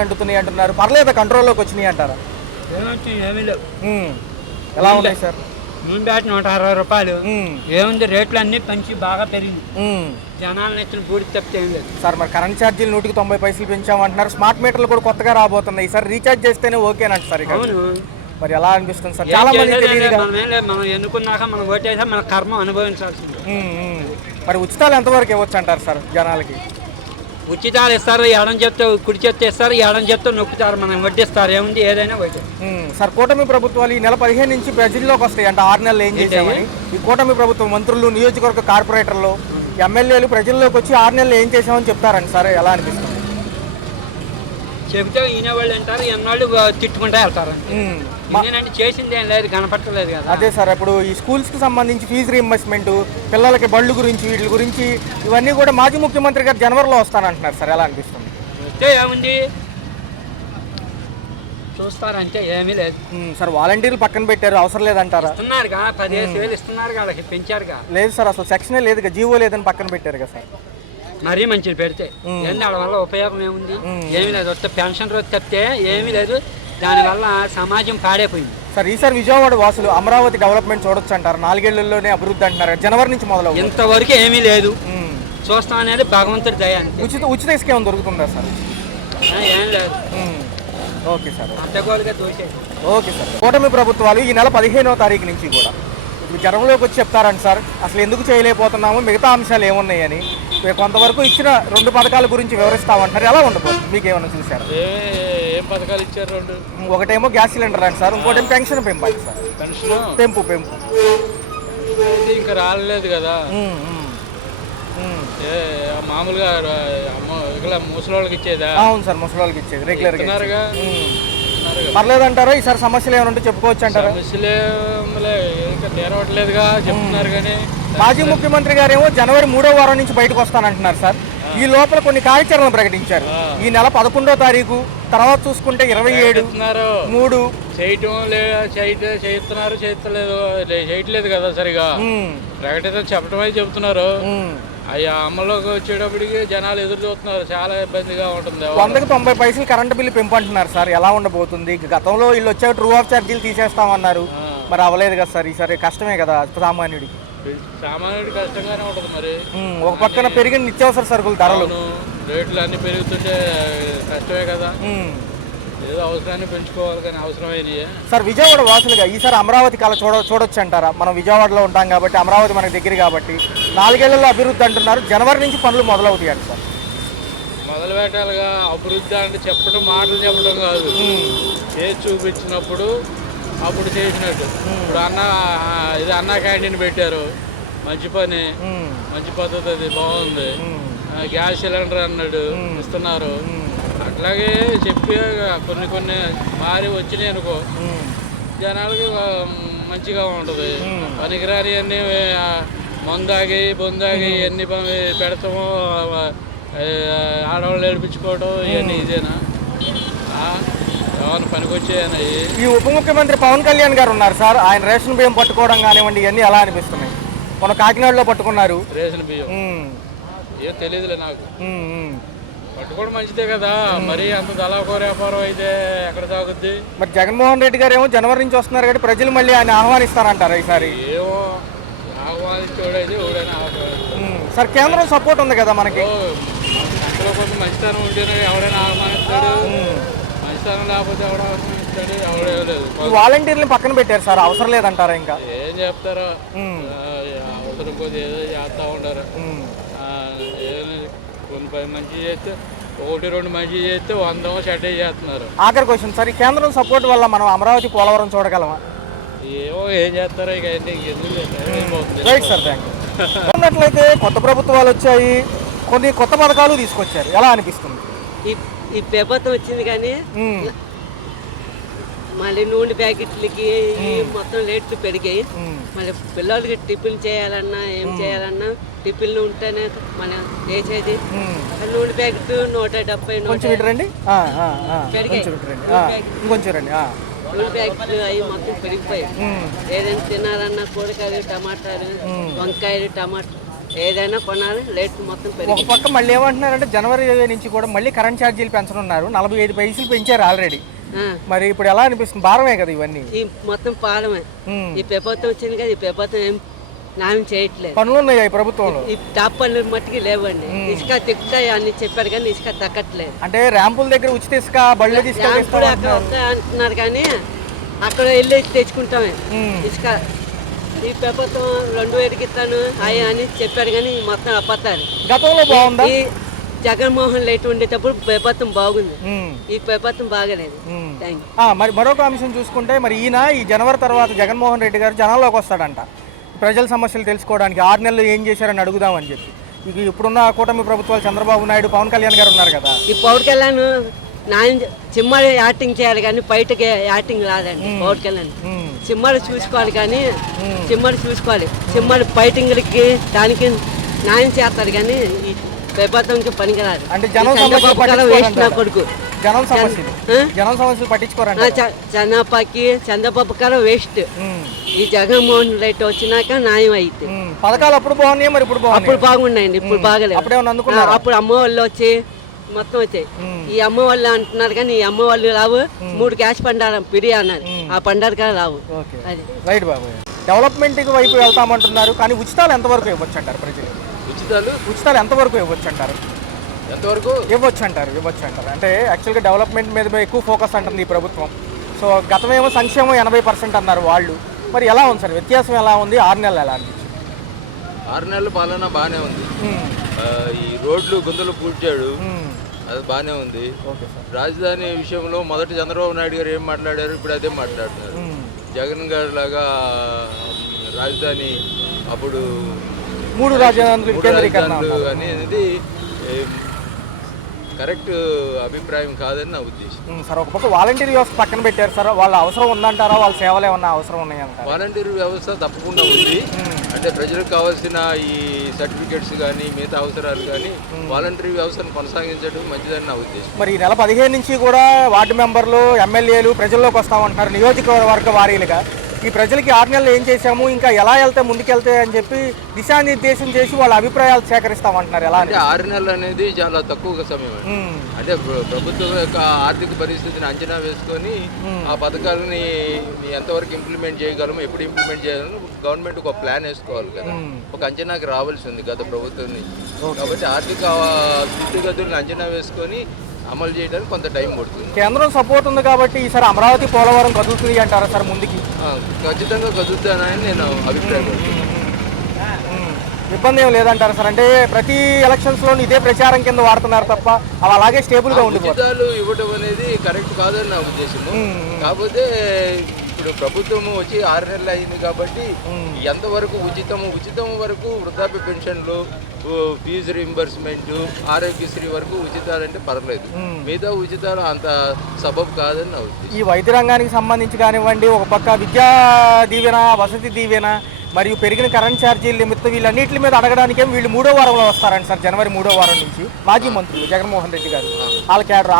అంటున్నాయి అంటున్నారు. పర్లేదు కంట్రోల్లోకి వచ్చినాయి అంటారా? ఎలా ఉన్నాయి సార్? నూనె బ్యాట్ 160 రూపాయలు. ఏముంది, రేట్లు అన్ని పెంచి బాగా పెరిగింది. జనాలను ఎత్తున పూర్తి తప్పితే ఏం లేదు సార్. మరి కరెంట్ ఛార్జీలు 190 పైసలు పెంచామంటున్నారు. స్మార్ట్ మీటర్లు కూడా కొత్తగా రాబోతున్నాయి సార్. రీఛార్జ్ చేస్తేనే ఓకేనంట సార్. అవును, మరి ఎలా అనిపిస్తుంది సార్? చాలా మంది తెలియదు. మనం ఎన్నుకున్నాక మనం ఓటేసా మన కర్మ అనుభవించాల్సింది. మరి ఉచితాలు ఎంతవరకు ఇవ్వచ్చు అంటారు సార్ జనాలకి? ఉచితాలు ఇస్తారు, ఎడం చెప్తే కుడి చెప్తే ఇస్తారు, ఎడం చెప్తే నొక్కుతారు, మనం వడ్డిస్తారు. ఏముంది, ఏదైనా ఒకటి సార్. కూటమి ప్రభుత్వాలు ఈ నెల 15 నుంచి ప్రజల్లోకి వస్తాయి అంటే 6 నెలలు ఏం చేసామని ఈ కూటమి ప్రభుత్వం మంత్రులు, నియోజకవర్గ కార్పొరేటర్లు, ఎమ్మెల్యేలు ప్రజల్లోకి వచ్చి 6 నెలలు ఏం చేసామని చెప్తారండి సార్. ఎలా అనిపిస్తుంది? చెబితే ఈయన వాళ్ళు అంటారు, ఎన్నాళ్ళు తిట్టుకుంటా వెళ్తారు. చేసింది ఏం లేదు, కనపట్టలేదు కదా. అదే సార్. ఇప్పుడు ఈ స్కూల్స్ కి సంబంధించి ఫీజు రీయింబర్స్మెంట్, పిల్లలకి బళ్ళు గురించి, వీటి గురించి ఇవన్నీ కూడా మాజీ ముఖ్యమంత్రి గారు జనవరిలో వస్తానంటున్నారు సార్. ఎలా అనిపిస్తుంది? వస్తే ఏముంది, చూస్తారంటే ఏమీ లేదు సార్. వాలంటీర్లు పక్కన పెట్టారు, అవసరం లేదంటారా? ఇస్తున్నారుగా, 15,000 ఇస్తున్నారు, వాళ్ళకి పెంచారుగా. లేదు సార్, అసలు సెక్షనే లేదు, జీవో లేదని పక్కన పెట్టారు కదా సార్. మరీ మంచిది పెడితే ఏంది, వాళ్ళ వల్ల ఉపయోగం ఏముంది? ఏమీ లేదు. వస్తే పెన్షన్ రోజు తప్పితే ఏమీ లేదు. దానివల్ల సమాజం పాడైపోయింది సార్. ఈసారి విజయవాడ వాసులు అమరావతి డెవలప్మెంట్ చూడొచ్చు అంటారు. 4 ఏళ్లలోనే అభివృద్ధి అంటున్నారు. జనవరి నుంచి మొదలవు. ఇంతవరకు ఏమీ లేదు. చూస్తాం అనేది భగవంతుడి దయ. ఉచిత ఇసుక ఏమైనా దొరుకుతుందా సార్? ఏం లేదు. Okay sir. అంతగోలుగా దోషే. Okay sir. కూటమి ప్రభుత్వాలు ఈ నెల 15వ తారీఖు నుంచి కూడా ఇప్పుడు జనంలోకి వచ్చి చెప్తారండి సార్. అసలు ఎందుకు చేయలేకపోతున్నాము, మిగతా అంశాలు ఏమున్నాయని కొంతవరకు ఇచ్చిన 2 పథకాల గురించి వివరిస్తామంటారు. ఎలా ఉండబోతుంది? మీకు ఏమైనా చూసారు? ఏం పథకాలు ఇచ్చారు? 2. ఒకటేమో గ్యాస్ సిలిండర్ అండి సార్, ఇంకోటి పెన్షన్ పెంపాలి సార్. పెంపు ఇంకా రాలేదు కదా. మామూలుగా ముసలోళ్ళకి ఇచ్చేదా? అవును సార్, ముసలోళ్ళకి ఇచ్చేది రెగ్యులర్ గా. పర్లేదంటారా? ఈసారి సమస్యలు ఏమైనా ఉంటే చెప్పుకోవచ్చు అంటారా? తీరవట్లేదుగా చెప్తున్నారు. కానీ మాజీ ముఖ్యమంత్రి గారేమో జనవరి 3వ వారం నుంచి బయటకు వస్తానంటున్నారు సార్. ఈ లోపల కొన్ని కార్యాచరణలు ప్రకటించారు. ఈ నెల 11వ తారీఖు, తర్వాత చూసుకుంటే 27, 3 చేయట్లేదు కదా సరిగా. ప్రకటన చెప్పడం అయితే చెబుతున్నారు. అయ్యా అమల్లోకి వచ్చేటప్పటికి జనాలు ఎదురు చూస్తున్నారు. చాలా ఇబ్బందిగా ఉంటుంది. 190 పైసలు కరెంటు బిల్లు పెంపు అంటున్నారు సార్. ఎలా ఉండబోతుంది? గతంలో వీళ్ళు వచ్చాక ట్రూ ఆఫ్ ఛార్జీలు తీసేస్తామన్నారు, మరి అవ్వలేదు కదా సార్. ఈసారి కష్టమే కదా సామాన్యుడికి కష్టంగానే ఉంటుంది. మరి ఒక పక్కన పెరిగిన నిత్యావసర సరుకుల ధరలు, రేట్లు అన్ని పెరుగుతుంటే కష్టమే కదా. ఏదో అవసరాన్ని పెంచుకోవాలి, కానీ అవసరమైనవి సార్. విజయవాడ వాసులుగా ఈసారి అమరావతి కళ చూడొచ్చు అంటారా? మనం విజయవాడలో ఉంటాం కాబట్టి, అమరావతి మనకి దగ్గర కాబట్టి 4 ఏళ్లలో అభివృద్ధి అంటున్నారు. జనవరి నుంచి పనులు మొదలవుతాయి సార్. మొదలు పెట్టాలిగా. అభివృద్ధి అంటే మాటలు చెప్పడం కాదు, చేసి చూపించినప్పుడు అప్పుడు చేసినట్టు. ఇప్పుడు అన్న క్యాంటీన్ పెట్టారు, మంచి పని, మంచి పద్ధతి, అది బాగుంది. గ్యాస్ సిలిండర్ అన్నాడు, ఇస్తున్నారు. అట్లాగే చెప్పి కొన్ని మారి వచ్చినాయి అనుకో, జనాలకి మంచిగా ఉంటుంది. పనికిరాని అన్నీ మందాగి బొందాగి ఎన్ని పెడతామో, ఆడవాళ్ళు ఏడిపించుకోవడం, ఇవన్నీ ఇదేనా? ఏమన్నా పనికొచ్చాయని. ఈ ఉప ముఖ్యమంత్రి పవన్ కళ్యాణ్ గారు ఉన్నారు సార్. ఆయన రేషన్ బియ్యం పట్టుకోవడం కానివ్వండి, ఇవన్నీ ఎలా అనిపిస్తున్నాయి? మన కాకినాడలో పట్టుకున్నారు రేషన్ బియ్యం. ఏం తెలియదులే నాకు. పట్టుకోవడం మంచిదే కదా. మరి అంత దళాకోర వ్యాపారం అయితే ఎక్కడ సాగుద్ది? మరి జగన్మోహన్ రెడ్డి గారు ఏమో జనవరి నుంచి వస్తున్నారు కాబట్టి ప్రజలు మళ్ళీ ఆయన ఆహ్వానిస్తారంటారా ఈసారి? ఏమో ఆహ్వానించోడైతే ఎవడైనా ఆహ్వానిస్తాడు సార్. కేంద్రం సపోర్ట్ ఉంది కదా మనకి. అందులో కొంచెం మంచితనం ఉంటేనే ఎవరైనా ఆహ్వానిస్తాడు, మంచితనం లేకపోతే ఎవడ ఆహ్వానిస్తాడు? ఎవడలేదు. వాలంటీర్లు పక్కన పెట్టారు సార్, అవసరం లేదంటారా? ఇంకా ఏం చెప్తారో, అవసరం కొద్ది ఏదో చేస్తూ ఉంటారు. కొన్ని మంచి చేస్తే 1-2 మంచి చేస్తే 100 సెట్ చేస్తున్నారు. ఆఖరి క్వశ్చన్ సార్. ఈ కేంద్రం సపోర్ట్ వల్ల మనం అమరావతి, పోలవరం చూడగలమా? ఏం చేస్తారో ఇక రైట్ సార్, థ్యాంక్ యూ. ఉన్నట్లయితే కొత్త ప్రభుత్వాలు వచ్చాయి, కొన్ని కొత్త పథకాలు తీసుకొచ్చారు. ఎలా అనిపిస్తుంది? ఈ ప్రభుత్వం వచ్చింది కానీ మళ్ళీ నూనె ప్యాకెట్లకి మొత్తం రేట్లు పెరిగాయి. మళ్ళీ పిల్లలకి టిఫిన్ చేయాలన్నా ఏం చేయాలన్నా టిఫిన్లు ఉంటేనే మనం చేసేది. నూనె ప్యాకెట్ 170 పెరిగాయి. నూనె ప్యాకెట్లు అవి మొత్తం పెరిగిపోయాయి. ఏదైనా తినాలన్నా కూరగాయలు, టమాటాలు, వంకాయలు, టమాటా ఏదైనా కొనాలి, రేట్లు మొత్తం ఒక పెరిగి. పక్క మళ్ళీ ఏమంటున్నారంటే జనవరి నుంచి కూడా మళ్ళీ కరెంట్ ఛార్జీలు పెంచనున్నారు, 45 పైసలు పెంచారు ఆల్రెడీ. మరి ఇప్పుడు ఎలా అనిపిస్తుంది? భారమే కదా ఇవన్నీ, ఈ మొత్తం పాలమే. ఈ ప్రభుత్వం వచ్చింది కదా, ఈ ప్రభుత్వం ఏం న్యాయం చేయట్లేదు. పనులు ఉన్నాయి ఈ ప్రభుత్వంలో, ఈ టాప్ పనులు మట్టికి లేవండి. ఇసుక తిక్కుతాయి అని చెప్పారు కానీ ఇసుక తగ్గట్లేదు. అంటే ర్యాంపుల దగ్గర ఉచిత ఇసుక బళ్ళు ఇప్పుడు అక్కడ ఒక్క అంటున్నారు కానీ అక్కడ వెళ్ళి తెచ్చుకుంటామే ఇసుక. ఈ ప్రభుత్వం 2000కి ఇస్తాను అయ్యి అని చెప్పారు కానీ మొత్తం అబద్ధాలు. గతంలో బాగుందా? ఈ జగన్మోహన్ రెడ్డి ఉండేటప్పుడు ప్రభుత్వం బాగుంది, ఈ ప్రభుత్వం బాగలేదు. మరి మరొక అంశం చూసుకుంటే మరి ఈ జనవరి తర్వాత జగన్మోహన్ రెడ్డి గారు జనాల్లోకి వస్తాడంట ప్రజల సమస్యలు తెలుసుకోవడానికి. 6 నెలలు ఏం చేశారని అడుగుదామని చెప్పి. ఇక ఇప్పుడున్న కూటమి ప్రభుత్వాలు చంద్రబాబు నాయుడు, పవన్ కళ్యాణ్ గారు ఉన్నారు కదా. ఈ పవన్ కళ్యాణ్ సినిమాలు యాక్టింగ్ చేయాలి కానీ బయటకి యాక్టింగ్ రాదండి. పవన్ కళ్యాణ్ సినిమాలు చూసుకోవాలి కానీ సినిమాలు ఫైటింగ్లకి దానికి న్యాయం చేస్తారు కానీ ఈ ప్రభుత్వంకి పనికిరాదు. అంటే వేస్ట్ నా కొడుకు జనం సమస్యలు పట్టించుకోరండి. చంద్రబాబు గారు వేస్ట్. ఈ జగన్మోహన్ రెడ్డి వచ్చినాక న్యాయం అయితే పథకాలు అప్పుడు బాగున్నాయి, మరి అప్పుడు బాగున్నాయండి, ఇప్పుడు బాగలేదు. అప్పుడు అమ్మ వాళ్ళు వచ్చి మొత్తం వచ్చాయి. ఈ అమ్మ వాళ్ళు అంటున్నారు కానీ ఈ అమ్మ వాళ్ళు రావు. 3 క్యాష్ పండారు పిడి అన్నారు, ఆ పండారు కానీ రావు. అది రైట్ బాబు. డెవలప్మెంట్ వైపు వెళ్తామంటున్నారు కానీ ఉచితాలు ఎంతవరకు ఇవ్వచ్చు అంటారు? ప్రజలు ఉచితాలు ఎంతవరకు ఇవ్వచ్చు అంటారు? ఇవ్వచ్చు అంటారు. అంటే యాక్చువల్గా డెవలప్మెంట్ మీద ఎక్కువ ఫోకస్ అంటుంది ఈ ప్రభుత్వం. సో గతమేమో సంక్షేమం 80% అన్నారు వాళ్ళు. మరి ఎలా ఉంది సార్, వ్యత్యాసం ఎలా ఉంది? 6 నెలలు ఎలా అనిపించింది? 6 నెలల పాలన బాగానే ఉంది. ఈ రోడ్లు గుంతలు పూడ్చాడు, అది బాగానే ఉంది. రాజధాని విషయంలో మొదటి చంద్రబాబు నాయుడు గారు ఏం మాట్లాడారు, ఇప్పుడు అదే మాట్లాడుతున్నారు. జగన్ గారు లాగా రాజధాని అప్పుడు 3 రాజధానులు అనేది కరెక్ట్ అభిప్రాయం కాదని నా ఉద్దేశం. సార్ ఒక పక్క వాలంటీర్ వ్యవస్థ పక్కన పెట్టారు సార్, వాళ్ళ అవసరం ఉందంటారా? వాళ్ళ సేవలు ఏమన్నా అవసరం ఉన్నాయంటారా? వాలంటీర్ వ్యవస్థ తప్పకుండా ఉంది. అంటే ప్రజలకు కావాల్సిన ఈ సర్టిఫికేట్స్ కానీ మిగతా అవసరాలు కానీ వాలంటీర్ వ్యవస్థను కొనసాగించడం మంచిదని నా ఉద్దేశం. మరి ఈ నెల 15 నుంచి కూడా వార్డు మెంబర్లు, ఎమ్మెల్యేలు ప్రజల్లోకి వస్తామంటున్నారు నియోజకవర్గ వారీలుగా. ఈ ప్రజలకి 6 నెలలు ఏం చేశాము, ఇంకా ఎలా వెళ్తే ముందుకెళ్తే అని చెప్పి దిశానిర్దేశం చేసి వాళ్ళ అభిప్రాయాలు సేకరిస్తామంటున్నారు. ఎలా అంటే 6 నెలలు అనేది చాలా తక్కువ సమయం. అంటే ప్రభుత్వం యొక్క ఆర్థిక పరిస్థితిని అంచనా వేసుకొని ఆ పథకాలని ఎంతవరకు ఇంప్లిమెంట్ చేయగలము, ఎప్పుడు ఇంప్లిమెంట్ చేయగలము గవర్నమెంట్ ఒక ప్లాన్ వేసుకోవాలి కదా. ఒక అంచనాకి రావాల్సి ఉంది గత ప్రభుత్వం నుంచి. కాబట్టి ఆర్థిక స్థితిగతులను అంచనా వేసుకొని అమలు చేయడానికి కొంత టైం పడుతుంది. కేంద్రం సపోర్ట్ ఉంది కాబట్టి ఈసారి అమరావతి, పోలవరం కదులుతుంది అంటారా సార్ ముందుకి? ఖచ్చితంగా కదులుతానని నేను అభిప్రాయపడుతున్నాను. ఇబ్బంది ఏం లేదంటారు సార్? అంటే ప్రతి ఎలక్షన్స్ లో ఇదే ప్రచారం కింద వాడుతున్నారు తప్ప అవి అలాగే స్టేబుల్ గా ఉంది. ఉచితాలు ఇవ్వడం అనేది కరెక్ట్ కాదని నా ఉద్దేశము. కాకపోతే ఇప్పుడు ప్రభుత్వం వచ్చి 6 నెలలు అయింది కాబట్టి ఎంతవరకు ఉచితం వరకు వృద్ధాప్య పెన్షన్లు, ఫీజు రీంబర్స్మెంట్, ఆరోగ్యశ్రీ వరకు ఉచితాలంటే పర్లేదు. మిగతా ఉచితాలు అంత సబబు కాదని నా ఉద్దేశం. ఈ వైద్య రంగానికి సంబంధించి కానివ్వండి, ఒక పక్క విద్యా దీవెన, వసతి దీవెన మరియు పెరిగిన కరెంట్ ఛార్జీల నిమిత్తం వీళ్ళన్నింటి మీద అడగడానికే వీళ్ళు 3వ వారంలో వస్తారండి సార్. జనవరి 3వ వారం నుంచి మాజీ మంత్రులు జగన్మోహన్ రెడ్డి గారు వాళ్ళ క్యాడర్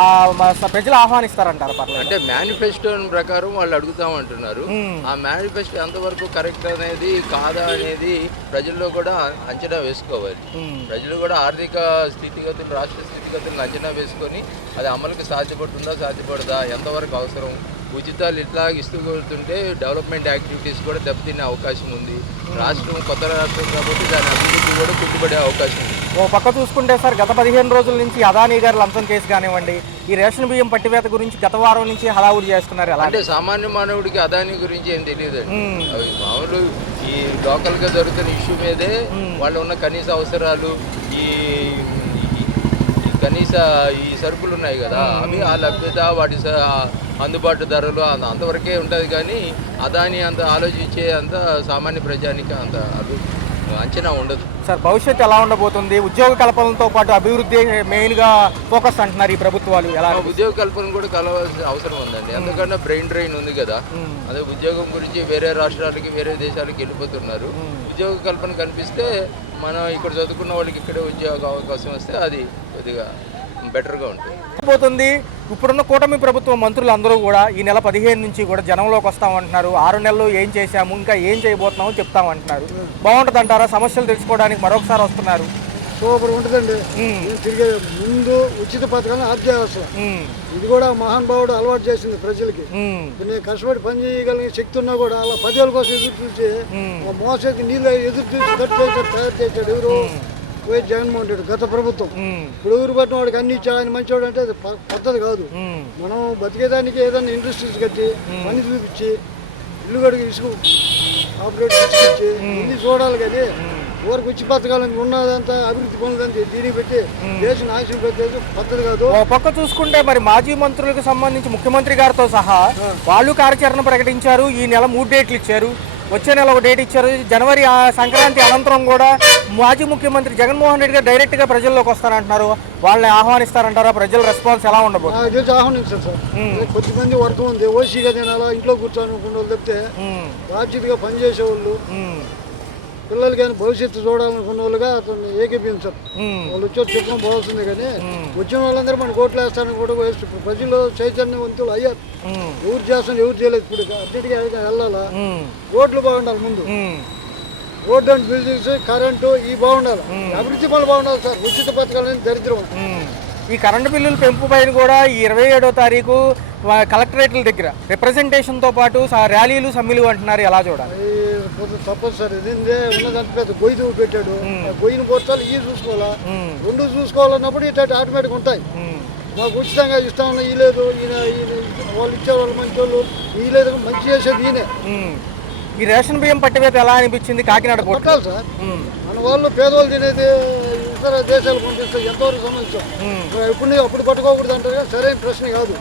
ప్రజలు ఆహ్వానిస్తారంటారు. పర్లేదు. అంటే మేనిఫెస్టో ప్రకారం వాళ్ళు అడుగుతామంటున్నారు. ఆ మేనిఫెస్టో ఎంతవరకు కరెక్ట్ అనేది కాదా అనేది ప్రజల్లో కూడా అంచనా వేసుకోవాలి. ప్రజలు కూడా ఆర్థిక స్థితిగతులు, రాష్ట్ర స్థితిగతులను అంచనా వేసుకొని అది అమలుకి సాధ్యపడదా, ఎంతవరకు అవసరం. ఉచితాలు ఇట్లా ఇస్తూ కొడుతుంటే డెవలప్మెంట్ యాక్టివిటీస్ కూడా దెబ్బతినే అవకాశం ఉంది. రాష్ట్రం కొత్త రాష్ట్రం కాబట్టి దాని అభివృద్ధి కూడా కుంటుపడే అవకాశం ఉంది. ఓ పక్క చూసుకుంటే సార్ గత 15 రోజుల నుంచి అదానీ గారు లంచం కేసు కానివ్వండి, ఈ రేషన్ బియ్యం పట్టివేత గురించి గత వారం నుంచి హడావుడి చేస్తున్నారు. ఎలా అంటే సామాన్య మానవుడికి అదానీ గురించి ఏం తెలియదండి. అవి మామూలు ఈ లోకల్గా జరుగుతున్న ఇష్యూ మీదే వాళ్ళు ఉన్న కనీస అవసరాలు, కనీస ఈ సరుకులు ఉన్నాయి కదా అవి ఆ లభ్యత, వాటి అందుబాటు ధరలు అంతవరకే ఉంటుంది. కానీ అదాని అంత ఆలోచించే అంత సామాన్య ప్రజానికి అంత అంచనా ఉండదు. సార్ భవిష్యత్తు ఎలా ఉండబోతుంది? ఉద్యోగ కల్పనతో పాటు అభివృద్ధి మెయిన్గా ఫోకస్ అంటున్నారు ఈ ప్రభుత్వాలు. ఎలా ఉద్యోగ కల్పన కూడా కలవాల్సిన అవసరం ఉందండి. ఎందుకంటే బ్రెయిన్ డ్రైన్ ఉంది కదా. అదే ఉద్యోగం గురించి వేరే రాష్ట్రాలకి, వేరే దేశాలకి వెళ్ళిపోతున్నారు. ఉద్యోగ కల్పన కనిపిస్తే మనం ఇక్కడ చదువుకున్న వాళ్ళకి ఇక్కడే ఉద్యోగ అవకాశం వస్తే అది కొద్దిగా బెటర్గా ఉంటుంది. పోతుంది ఇప్పుడున్న కూటమి ప్రభుత్వం మంత్రులు అందరూ కూడా ఈ నెల 15 నుంచి కూడా జనంలోకి వస్తామంటున్నారు. 6 నెలలు ఏం చేశాము, ఇంకా ఏం చేయబోతున్నామో చెప్తామంటున్నారు. బాగుంటుంది అంటారా? సమస్యలు తెలుసుకోవడానికి మరొకసారి వస్తున్నారు. సూపర్ ఉంటుందండి. తిరిగే ముందు ఉచిత పథకాలను ఆప్ చేయాల్సిన ఇది కూడా మహానుభావుడు అలవాటు చేసింది ప్రజలకి. నేను కష్టపడి పని చేయగలిగిన శక్తి ఉన్నా కూడా అలా 10,000 కోసం ఎదురు చూసి మోసకి నీళ్ళు ఎదురు చూసి తయారు చేశాడు ఎవరు? వైఎస్ జగన్మోహన్ రెడ్డి గత ప్రభుత్వం. ఇప్పుడు ఊరు పట్టిన వాడికి అన్ని ఇచ్చాడు, ఆయన మంచివాడు అంటే అది పద్ధతి కాదు. మనం బతికేదానికి ఏదైనా ఇండస్ట్రీస్ కట్టి పని చూపించి ఇల్లు కడిగి ఇసుకు ఆపరేట్ ఇచ్చి ఇల్లు చూడాలి. కానీ ఊరికి ఉచిత పథకాలను ఉన్నదంతా అభివృద్ధి పనులంతా దీనికి పెట్టి దేశం నాశనం పెట్టేది పద్ధతి కాదు. ఒక పక్క చూసుకుంటే మరి మాజీ మంత్రులకు సంబంధించి ముఖ్యమంత్రి గారితో సహా వాళ్ళు కార్యాచరణ ప్రకటించారు. ఈ నెల 3 డేట్లు ఇచ్చారు. వచ్చే నెల ఒక డేట్ ఇచ్చారు. జనవరి సంక్రాంతి అనంతరం కూడా మాజీ ముఖ్యమంత్రి జగన్మోహన్ రెడ్డి గారు డైరెక్ట్గా ప్రజల్లోకి వస్తారంటున్నారు. వాళ్ళని ఆహ్వానిస్తారంటారా? ప్రజల రెస్పాన్స్ ఎలా ఉండబోతుంది? ఆహ్వానించారు సార్. కొద్దిమంది వర్గం ఉంది ఓసీగా తినాలా ఇంట్లో కూర్చోనుకున్న వాళ్ళు తప్పితే బాధ్యతగా పనిచేసే వాళ్ళు పిల్లలు కానీ భవిష్యత్తు చూడాలనుకున్న వాళ్ళుగా అతను ఏకీపించారు. వాళ్ళు వచ్చి చెప్పుకొని పోవాల్సింది. కానీ వచ్చిన వాళ్ళందరూ మన కోట్లు వేస్తారని కూడా ప్రజలు చైతన్యవంతులు అయ్యారు. ఎవరు చేస్తాను ఎవరు చేయలేదు. ఇప్పుడు అన్నిటికీ వెళ్ళాలా? రోడ్లు బాగుండాలి ముందు. రోడ్డు అండ్ బిల్డింగ్స్ కరెంటు ఇవి బాగుండాలి. అభివృద్ధి పనులు బాగుండాలి సార్. ఉచిత పథకాలు దరిద్రం. ఈ కరెంటు బిల్లుల పెంపు పైన కూడా ఈ 27వ తారీఖు కలెక్టరేట్ల దగ్గర రిప్రజెంటేషన్తో పాటు ర్యాలీలు సమ్మెలు అంటున్నారు. ఎలా చూడాలి? తప్పదు సార్. ఇదే ఉన్నదంటే పెద్ద గొయ్యి పెట్టాడు. గొయ్యిని పోర్చాలి, ఇవి చూసుకోవాలా. రెండు చూసుకోవాలన్నప్పుడు ఇట్లా ఆటోమేటిక్ ఉంటాయి. మాకు ఉచితంగా ఇస్తామన్నా ఈ లేదు, ఈయన వాళ్ళు ఇచ్చేవాళ్ళు మంచి వాళ్ళు ఈ లేదు, మంచి చేసేది ఈయనే. ఈ రేషన్ బియ్యం పట్టివేత ఎలా అనిపించింది? కాకినాడ కొట్టాలి సార్. మన వాళ్ళు పేదవాళ్ళు తినేది ఇతర దేశాలు పంపిస్తే ఎంతవరకు సమస్య. అప్పుడు పట్టుకోకూడదు అంటారు. సరైన ప్రశ్న కాదు.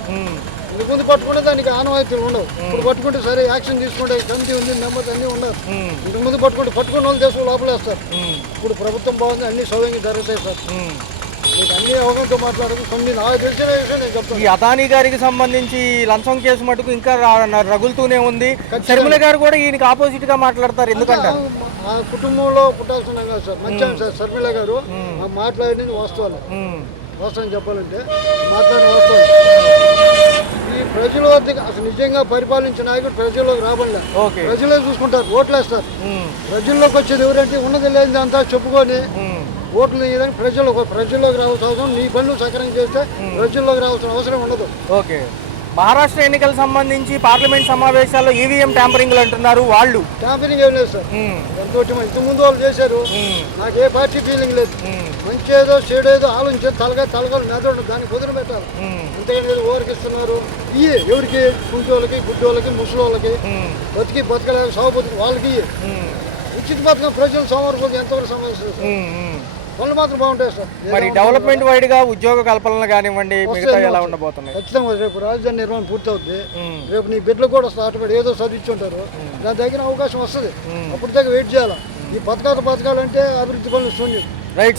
ఇంతకు ముందు పట్టుకుంటే దానికి ఆనవాయితీలు ఉండవు. ఇప్పుడు పట్టుకుంటే సరే యాక్షన్ తీసుకుంటే కమిటీ ఉంది, మెంబర్స్ అన్నీ ఉన్నారు. ఇంతకు ముందు పట్టుకున్న వాళ్ళు దేశం లోపలేస్తారు. ఇప్పుడు ప్రభుత్వం బాగుంది, అన్ని సౌకర్యంగా జరుగుతాయి సార్. మీకు అన్ని అవగాహనతో మాట్లాడదు. కొన్ని నాకు తెలిసిన విషయం నేను చెప్తాను. ఈ అదానీ గారికి సంబంధించి లంచం కేసు మటుకు ఇంకా రగులుతూనే ఉంది. శర్మిల గారు కూడా ఈయనకి ఆపోజిట్ గా మాట్లాడతారు. ఎందుకంటే ఆ కుటుంబంలో పుట్టాల్సిన కాదు సార్. మంచిగా సార్ శర్మిల గారు మాట్లాడింది వాస్తవాలు. వాస్తవం చెప్పాలంటే మాట్లాడిన వాస్తవాలు. ఈ ప్రజల వద్దకు అసలు నిజంగా పరిపాలించిన నాయకుడు ప్రజల్లోకి రాబడలే. ప్రజలే చూసుకుంటారు, ఓట్లేస్తారు. ప్రజల్లోకి వచ్చేది ఎవరంటే ఉన్నది లేనిది అంతా చెప్పుకొని ఓట్లు లేదని ప్రజల్లోకి రావాల్సిన అవసరం. నీ పనులు సక్రమంగా చేస్తే ప్రజల్లోకి రావాల్సిన అవసరం ఉండదు. ఓకే. మహారాష్ట్ర ఎన్నికలకు సంబంధించి పార్లమెంట్ సమావేశాల్లో ఈవీఎం ట్యాంపరింగ్లు అంటున్నారు. వాళ్ళు ట్యాంపరింగ్ ఏం లేదు సార్. ఇంతకుముందు వాళ్ళు చేశారు. నాకు ఏ పార్టీ ఫీలింగ్ లేదు. మంచి ఏదో చెడేదో ఆలోచించే తలకాలు మెదడు దాన్ని కుదిరి పెట్టాలి. అంతేగాని ఓరికి ఇస్తున్నారు. ఎవరికి కుంటోళ్ళకి గుడ్డోళ్ళకి ముసలోళ్ళకి బతకలేక సాగుబతుకు వాళ్ళకి ఉచిత పథకం ప్రజలు సమర్పణ ఎంతవరకు సమస్య పనులు మాత్రం బాగుంటాయి సార్. మరి డెవలప్మెంట్ వైడ్ గా ఉద్యోగ కల్పనలు కానివ్వండి మిగతా ఎలా ఉండబోతున్నాయి? ఖచ్చితంగా రేపు రాజధాని నిర్మాణం పూర్తి అవుతుంది. రేపు నీ బిడ్డలు కూడా ఆటోమేటిక్ ఏదో చదివించుంటారు. దాని దగ్గర అవకాశం వస్తుంది. అప్పుడు దగ్గర వెయిట్ చేయాలి. ఈ పథకాలు అంటే అభివృద్ధి పనులు శూన్యం. రైట్.